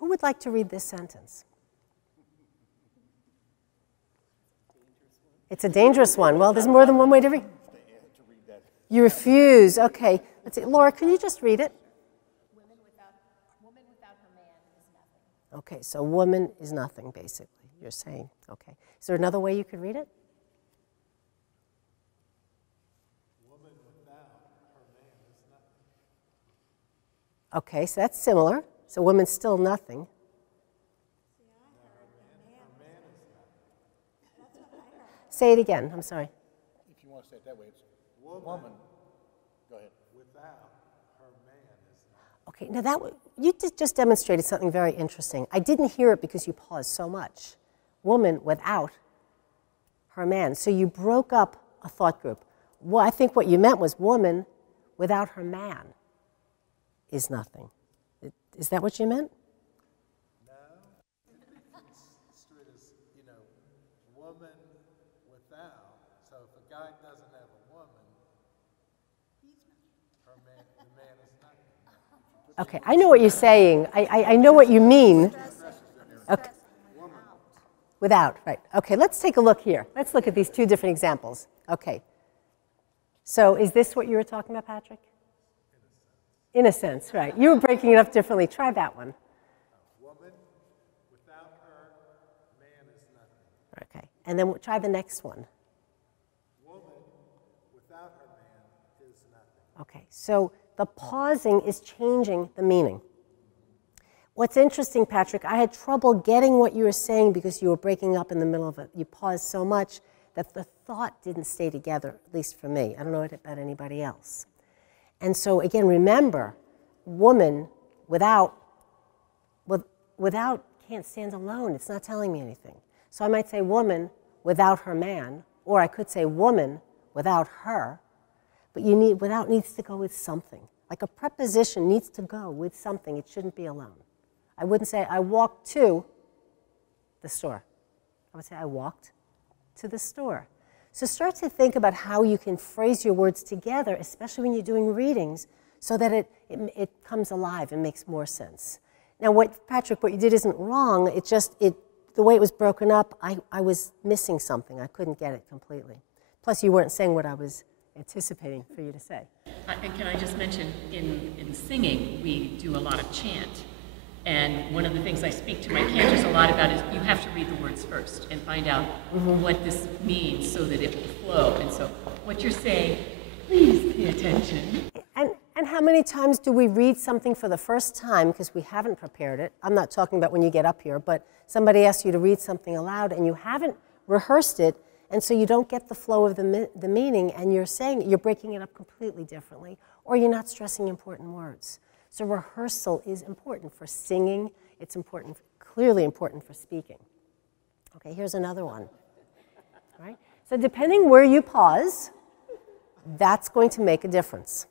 Who would like to read this sentence? It's a dangerous one. Well, there's more than one way to read. You refuse. Okay. Let's see. Laura, can you just read it? Woman without her man is nothing. Okay, so woman is nothing, basically, you're saying. Okay. Is there another way you could read it? Woman without her man is nothing. Okay, so that's similar. So woman's still nothing. Say it again. I'm sorry. If you want to say it that way, it's woman. Go ahead. Without her man is nothing. Okay, now you just demonstrated something very interesting. I didn't hear it because you paused so much. Woman without her man. So you broke up a thought group. Well, I think what you meant was woman without her man is nothing. Is that what you meant? No. It's straight as, woman without. So if a guy doesn't have a woman, the man is nothing. Okay, I know what you're saying. I know what you mean. Okay. Without, right. Okay, let's take a look here. Let's look at these two different examples. Okay. So is this what you were talking about, Patrick? In a sense, right. You were breaking it up differently. Try that one. Woman without her man is nothing. Okay, and then try the next one. Woman without her man is nothing. Okay, so the pausing is changing the meaning. What's interesting, Patrick, I had trouble getting what you were saying because you were breaking up in the middle of it. You paused so much that the thought didn't stay together, at least for me. I don't know about anybody else. And so, again, remember, woman without can't stand alone. It's not telling me anything. So I might say woman without her man, or I could say woman without her, but without needs to go with something. Like a preposition needs to go with something. It shouldn't be alone. I wouldn't say I walked to the store. I would say I walked to the store. So start to think about how you can phrase your words together, especially when you're doing readings, so that it comes alive and makes more sense. Now, Patrick, what you did isn't wrong. The way it was broken up, I was missing something. I couldn't get it completely. Plus, you weren't saying what I was anticipating for you to say. And can I just mention, in singing, we do a lot of chant. And one of the things I speak to my cantors a lot about is you have to read the words first and find out what this means so that it will flow. And so what you're saying, please pay attention. And how many times do we read something for the first time because we haven't prepared it? I'm not talking about when you get up here, but somebody asks you to read something aloud and you haven't rehearsed it, and so you don't get the flow of the meaning, and you're breaking it up completely differently, or you're not stressing important words. So rehearsal is important for singing. It's clearly important for speaking. Okay, here's another one. All right? So depending where you pause, that's going to make a difference.